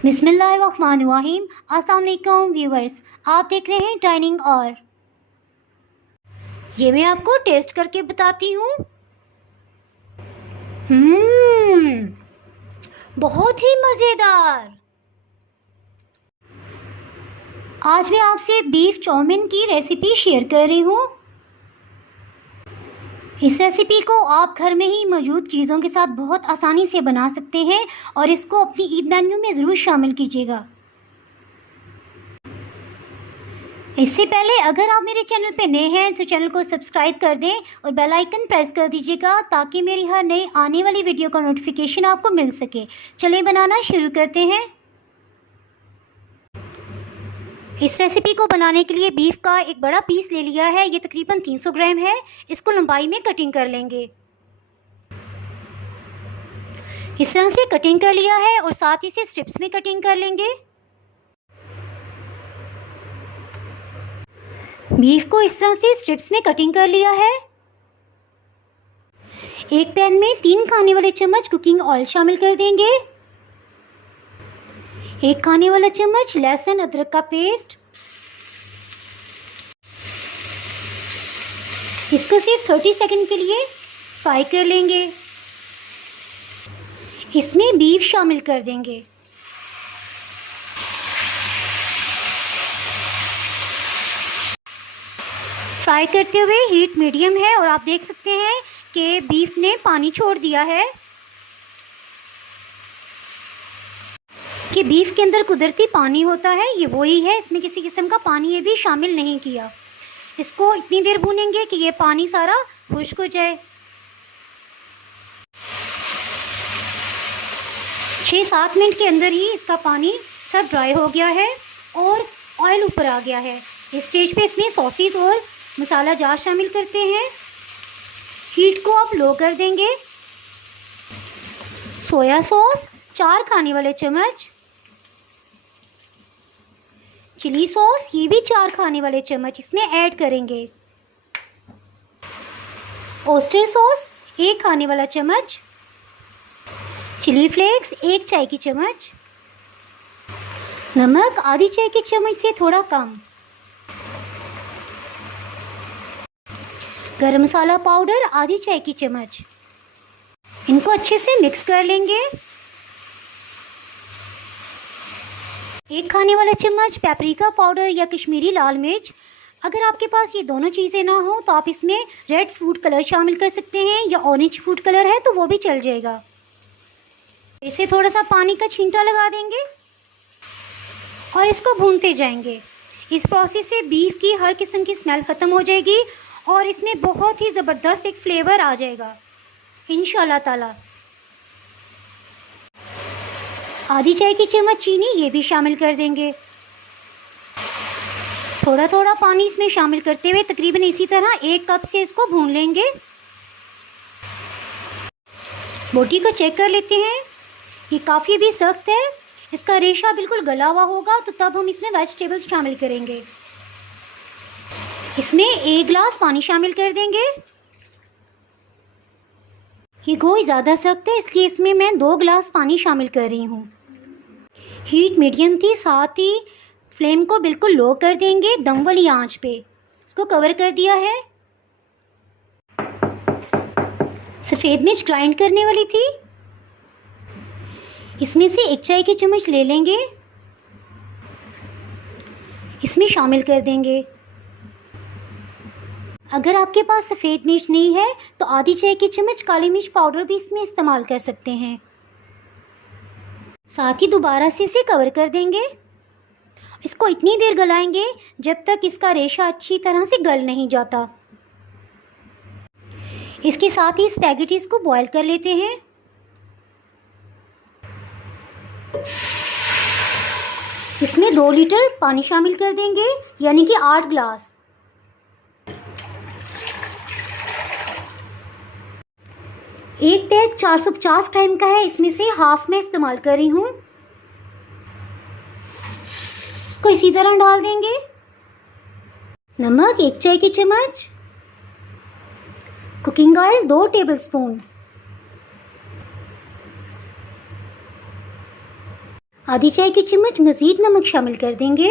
बिस्मिल्लाहिर्रहमानिर्रहीम। अस्सलाम वालेकुम व्यूवर्स, आप देख रहे हैं डाइनिंग और ये मैं आपको टेस्ट करके बताती हूँ। बहुत ही मज़ेदार। आज मैं आपसे बीफ चाउमीन की रेसिपी शेयर कर रही हूँ। इस रेसिपी को आप घर में ही मौजूद चीज़ों के साथ बहुत आसानी से बना सकते हैं और इसको अपनी ईद मेन्यू में ज़रूर शामिल कीजिएगा। इससे पहले अगर आप मेरे चैनल पे नए हैं तो चैनल को सब्सक्राइब कर दें और बेल आइकन प्रेस कर दीजिएगा ताकि मेरी हर नई आने वाली वीडियो का नोटिफिकेशन आपको मिल सके। चलिए बनाना शुरू करते हैं। इस रेसिपी को बनाने के लिए बीफ का एक बड़ा पीस ले लिया है। ये तकरीबन 300 ग्राम है। इसको लंबाई में कटिंग कर लेंगे। इस तरह से कटिंग कर लिया है और साथ ही इसे स्ट्रिप्स में कटिंग कर लेंगे। बीफ को इस तरह से स्ट्रिप्स में कटिंग कर लिया है। एक पैन में 3 खाने वाले चम्मच कुकिंग ऑयल शामिल कर देंगे। 1 खाने वाला चम्मच लहसुन अदरक का पेस्ट। इसको सिर्फ 30 सेकंड के लिए फ्राई कर लेंगे। इसमें बीफ शामिल कर देंगे। फ्राई करते हुए हीट मीडियम है और आप देख सकते हैं कि बीफ ने पानी छोड़ दिया है। कि बीफ के अंदर कुदरती पानी होता है, ये वही है। इसमें किसी किस्म का पानी ये भी शामिल नहीं किया। इसको इतनी देर भूनेंगे कि ये पानी सारा खुश्क हो जाए। 6-7 मिनट के अंदर ही इसका पानी सब ड्राई हो गया है और ऑयल ऊपर आ गया है। इस स्टेज पे इसमें सॉसेस और मसाला जार शामिल करते हैं। हीट को आप लो कर देंगे। सोया सॉस 4 खाने वाले चम्मच। चिली सॉस ये भी 4 खाने वाले चम्मच इसमें ऐड करेंगे। ओस्टर सॉस 1 खाने वाला चम्मच। चिली फ्लेक्स 1 चाय की चम्मच। नमक आधी चाय की चम्मच से थोड़ा कम। गरम मसाला पाउडर आधी चाय की चम्मच। इनको अच्छे से मिक्स कर लेंगे। 1 खाने वाला चम्मच पेपरिका पाउडर या कश्मीरी लाल मिर्च। अगर आपके पास ये दोनों चीज़ें ना हो तो आप इसमें रेड फूड कलर शामिल कर सकते हैं या ऑरेंज फूड कलर है तो वो भी चल जाएगा। इसे थोड़ा सा पानी का छींटा लगा देंगे और इसको भूनते जाएंगे। इस प्रोसेस से बीफ की हर किस्म की स्मेल ख़त्म हो जाएगी और इसमें बहुत ही ज़बरदस्त एक फ्लेवर आ जाएगा इंशाल्लाह ताला। आधी चाय की चम्मच चीनी ये भी शामिल कर देंगे। थोड़ा थोड़ा पानी इसमें शामिल करते हुए तकरीबन इसी तरह 1 कप से इसको भून लेंगे। बोटी को चेक कर लेते हैं। ये काफ़ी भी सख्त है। इसका रेशा बिल्कुल गला हुआ होगा तो तब हम इसमें वेजिटेबल्स शामिल करेंगे। इसमें 1 गिलास पानी शामिल कर देंगे। ये गोश्त ज़्यादा सख्त है इसलिए इसमें मैं 2 गिलास पानी शामिल कर रही हूँ। हीट मीडियम थी, साथ ही फ्लेम को बिल्कुल लो कर देंगे दम वाली आंच पे। इसको कवर कर दिया है। सफ़ेद मिर्च ग्राइंड करने वाली थी, इसमें से 1 चाय की चम्मच ले लेंगे। इसमें शामिल कर देंगे। अगर आपके पास सफ़ेद मिर्च नहीं है तो आधी चाय की चम्मच काली मिर्च पाउडर भी इसमें इस्तेमाल कर सकते हैं। साथ ही दोबारा से इसे कवर कर देंगे। इसको इतनी देर गलाएंगे जब तक इसका रेशा अच्छी तरह से गल नहीं जाता। इसके साथ ही स्पैगेटीज़ को बॉईल कर लेते हैं। इसमें 2 लीटर पानी शामिल कर देंगे यानी कि 8 गिलास। एक पैक 450 ग्राम का है, इसमें से हाफ मैं इस्तेमाल कर रही हूँ। इसको इसी तरह डाल देंगे। नमक 1 चाय की चम्मच। Cooking oil 2 tablespoon. आधी चाय की चम्मच मज़ीद नमक शामिल कर देंगे।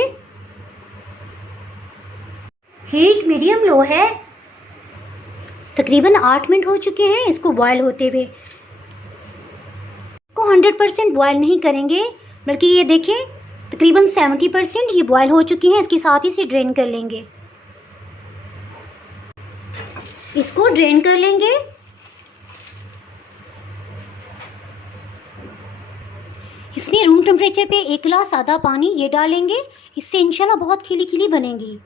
हीट मीडियम लो है। तकरीबन 8 मिनट हो चुके हैं इसको बॉयल होते हुए। इसको 100% बॉयल नहीं करेंगे, बल्कि ये देखें तकरीबन 70% ये बॉयल हो चुकी हैं। इसके साथ ही इसे ड्रेन कर लेंगे। इसको ड्रेन कर लेंगे। इसमें रूम टेम्परेचर पे 1 गिलास आधा पानी ये डालेंगे। इससे इंशाल्लाह बहुत खिली खिली बनेगी।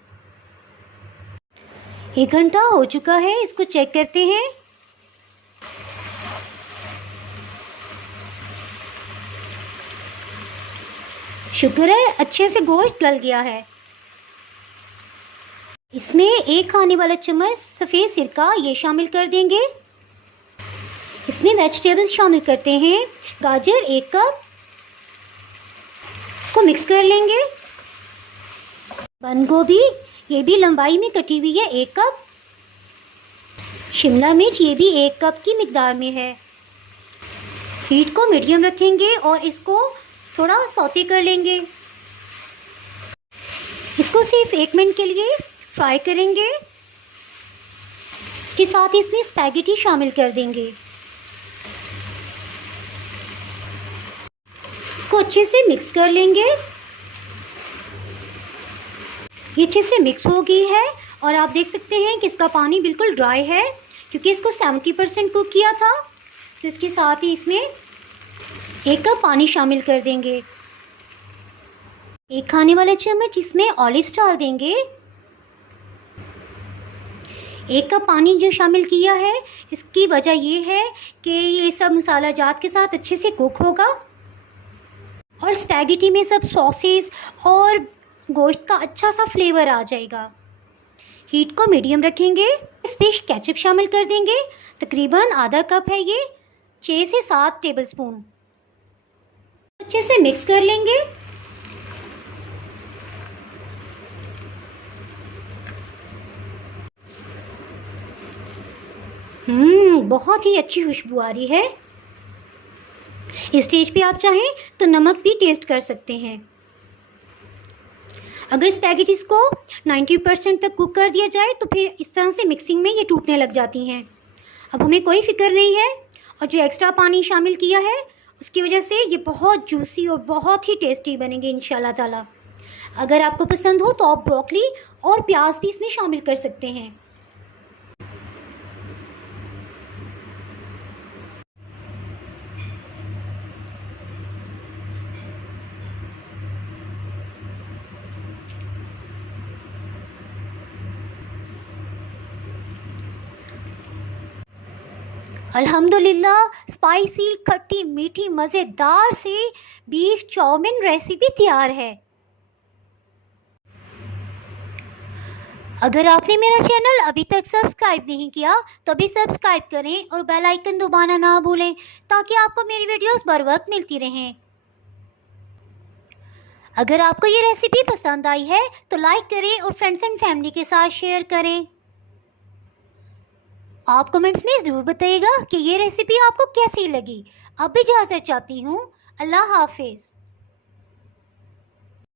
1 घंटा हो चुका है, इसको चेक करते हैं। शुक्र है अच्छे से गोश्त गल गया है। इसमें 1 खाने वाला चम्मच सफ़ेद सिरका ये शामिल कर देंगे। इसमें वेजिटेबल्स शामिल करते हैं। गाजर 1 कप, इसको मिक्स कर लेंगे। बंद गोभी ये भी लंबाई में कटी हुई है 1 कप। शिमला मिर्च ये भी 1 कप की मिकदार में है। हीट को मीडियम रखेंगे और इसको थोड़ा सौते कर लेंगे। इसको सिर्फ 1 मिनट के लिए फ्राई करेंगे। इसके साथ इसमें स्पैगेटी शामिल कर देंगे। इसको अच्छे से मिक्स कर लेंगे। ये अच्छे से मिक्स हो गई है और आप देख सकते हैं कि इसका पानी बिल्कुल ड्राई है, क्योंकि इसको 70% कुक किया था। तो इसके साथ ही इसमें 1 कप पानी शामिल कर देंगे। 1 खाने वाला चम्मच इसमें ऑलिव्स डाल देंगे। 1 कप पानी जो शामिल किया है, इसकी वजह ये है कि ये सब मसाला जात के साथ अच्छे से कुक होगा और स्पैगेटी में सब सॉसेस और गोश्त का अच्छा सा फ्लेवर आ जाएगा। हीट को मीडियम रखेंगे। इसमें केचप शामिल कर देंगे। तकरीबन आधा कप है ये, 6 से 7 टेबलस्पून। अच्छे से मिक्स कर लेंगे। बहुत ही अच्छी खुशबू आ रही है। इस स्टेज पे आप चाहें तो नमक भी टेस्ट कर सकते हैं। अगर स्पैगेटीज़ को 90% तक कुक कर दिया जाए तो फिर इस तरह से मिक्सिंग में ये टूटने लग जाती हैं। अब हमें कोई फ़िक्र नहीं है, और जो एक्स्ट्रा पानी शामिल किया है उसकी वजह से ये बहुत जूसी और बहुत ही टेस्टी बनेंगे इंशाल्लाह ताला। अगर आपको पसंद हो तो आप ब्रोकली और प्याज भी इसमें शामिल कर सकते हैं। अल्हम्दुलिल्लाह स्पाइसी खट्टी मीठी मज़ेदार से बीफ चाउमीन रेसिपी तैयार है। अगर आपने मेरा चैनल अभी तक सब्सक्राइब नहीं किया तो अभी सब्सक्राइब करें और बेल आइकन दबाना ना भूलें, ताकि आपको मेरी वीडियोस बर वक्त मिलती रहें। अगर आपको ये रेसिपी पसंद आई है तो लाइक करें और फ्रेंड्स एंड फैमिली के साथ शेयर करें। आप कमेंट्स में ज़रूर बताइएगा कि ये रेसिपी आपको कैसी लगी। अब इजाज़त चाहती हूँ। अल्लाह हाफिज़।